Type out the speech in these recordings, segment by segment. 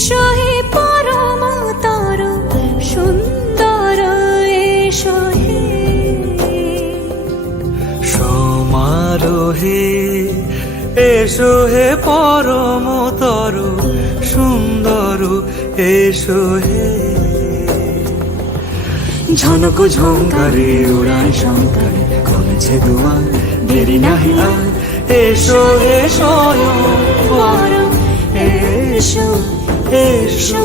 এসো হে পরমতর সুন্দর, এসো হে সমারোহে, এসো হে পরমতর সুন্দর, এসো হে ঝনক ঝঙ্কারে উড়ায় শঙ্কারে কমেছে দুয়ার, দেরি নাহি আর এসো হে স্বয়ং বর, এসো এসো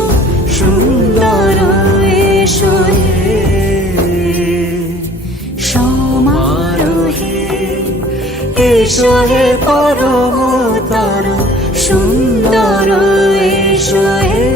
সুন্দর, এসো হে সমারোহে, এসো হে পরমতর সুন্দর, এসো হে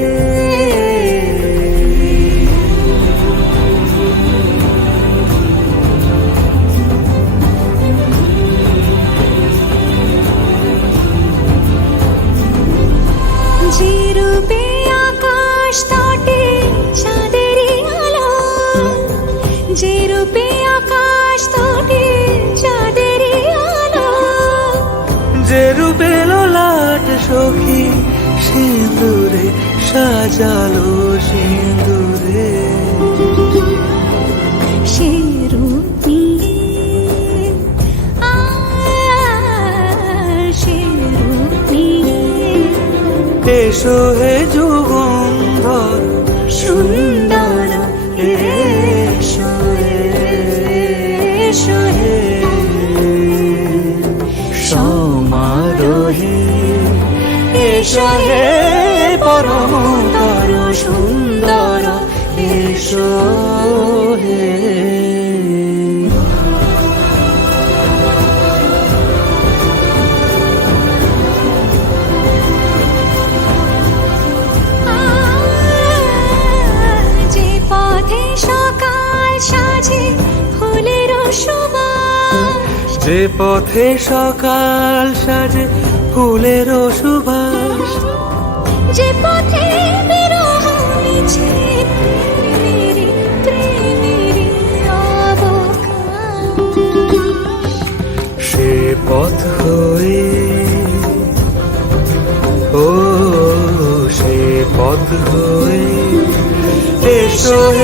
যে রূপে আকাশ তটে চাঁদেরই আলো, যে রূপে আকাশ তটে চাঁদেরই আলো, যে রূপে ললাট সখী সিঁদুরে সাজালো সিঁদুরে, সে রূপ নিয়ে, সে রূপ নিয়ে এসো হে যুগন্ধর সুন্দর, এসো এসো হে সমারোহে, এসো হে পরমতর সুন্দর, এসো হে যে পথে সকাল সাজে ফুলের সুবাস, যে পথে সকাল সাজে ফুলের সুবাস, যে পথে বিরহ মিছে প্রেমেরই প্রেমেরই অবকাশ, সে পথ হয়ে, ও সে পথ হয়ে এসো হে